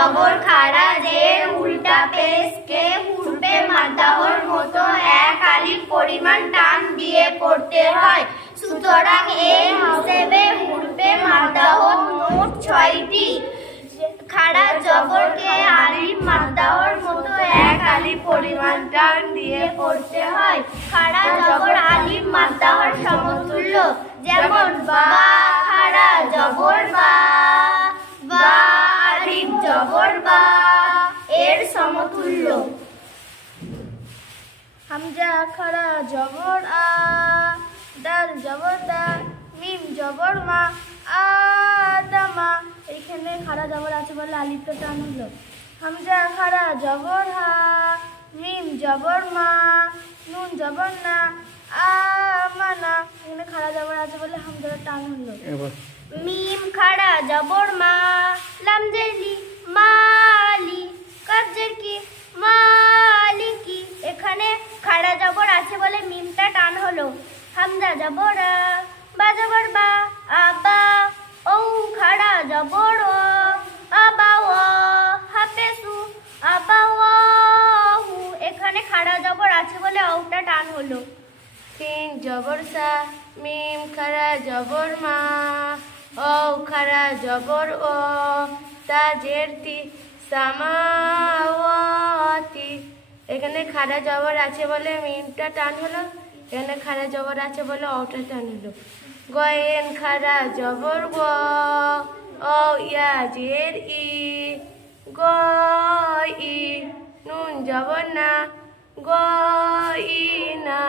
জবর খাড়া জের উল্টা পেশ কে পূর্বে মাদ্দাহর মতো এক আলিফ পরিমাণ টান দিয়ে পড়তে হয়। সুতরাং এই হিসেবে পূর্বে মাদ্দাহর মোট 6টি খাড়া জবরকে আলিফ মাদ্দাহর মতো এক আলিফ পরিমাণ টান দিয়ে পড়তে হয়। খাড়া জবর আলিফ মাদ্দাহর সমতুল্য, যেমন বা খাড়া জবর বা, বা আলিফ জবর বা এর সমতুল্য। হামজা খাড়া জবর আ, দাল জবর দা, মিম জবর মা, আদামা। এখানে খাড়া জবর আছে বলে আলিফটা টান হলো। হামজা খাড়া জবর হা, মিম জবর মা, নুন জবর না, আমানা। এখানে খাড়া জবর আছে বলে হামজাটা টান হলো। মিম খাড়া জবর মা, লাম জেলি মালি, কাফ জের কি মালিকি। এখানে খাড়া জবর আছে বলে মিমটা টান হলো। হামজা জবর আ, বা জবর বা, আবা। ও খাড়া জবর ও, আবা ও, হাফেজু, আবা ও হু। এখানে খাড়া জবর আছে বলে ওটা টান হলো। সিন জবর সা, মিম খাড়া জবর মা, ও খাড়া জবর ও, তা জের তি, সামাওয়াতি। এখানে খাড়া জবর আছে বলে মিমটা টান হলো। এখানে খাড়া জবর আছে বলে ওটা টান হলো। গয়েন খাড়া জবর গ, ও ইয়া জের ই, গ ই। নুন জবর না, গ ই না।